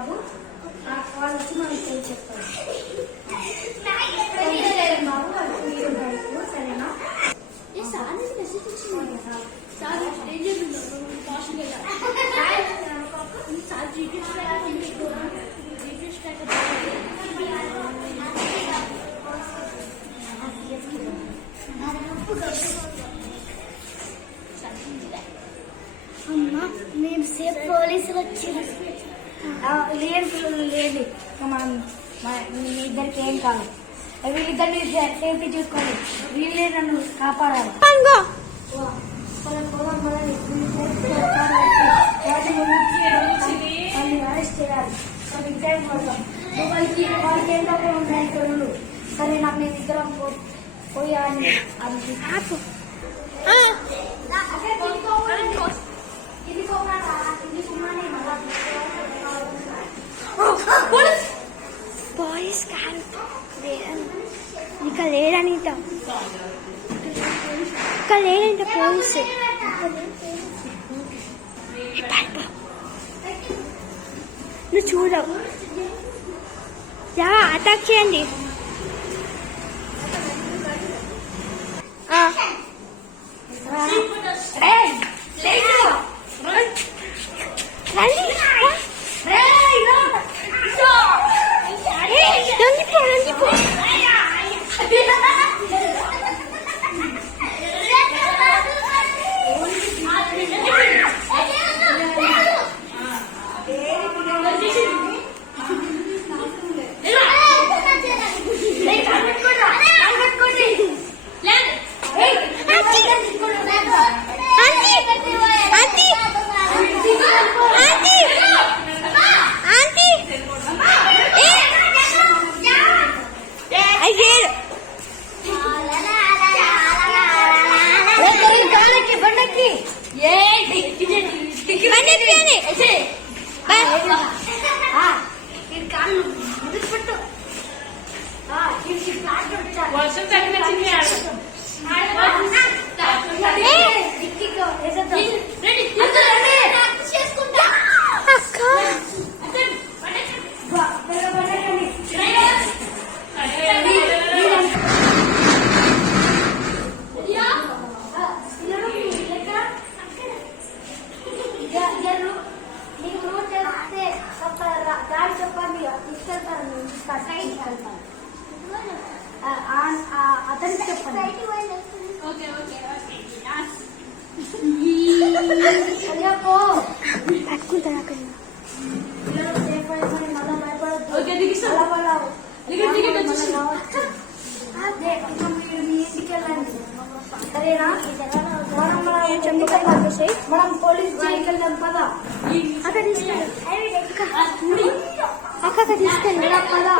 బాబు వాళ్ళు వచ్చి మనకి చెప్తారు బాబు వాళ్ళు సరేనా అమ్మా నేను సేఫ్ పోలీసులు వచ్చారు. లేదు మనం మీ ఇద్దరికి ఏం కాదు. వీళ్ళిద్దరిని సేఫ్టీ చూసుకోండి. వీళ్ళే నన్ను కాపాడాలి. అరెస్ట్ చేయాలి. వాళ్ళకి ఏంటో ఉంటాయి తొలులు. సరే నాకు నేను ఇద్దరం పోయాలి. పోలీస్ కాదు ఇక లేడనిట పోలీసు నువ్వు చూడవు. అటాక్ చేయండి. వర్షం తగ్గిన చిన్న అతనికి చెప్పండి. సరేనా? మనం పోలీస్ స్టేషన్కి వెళ్దాం పదా. అక్కడ తీసుకెళ్ళి పదా.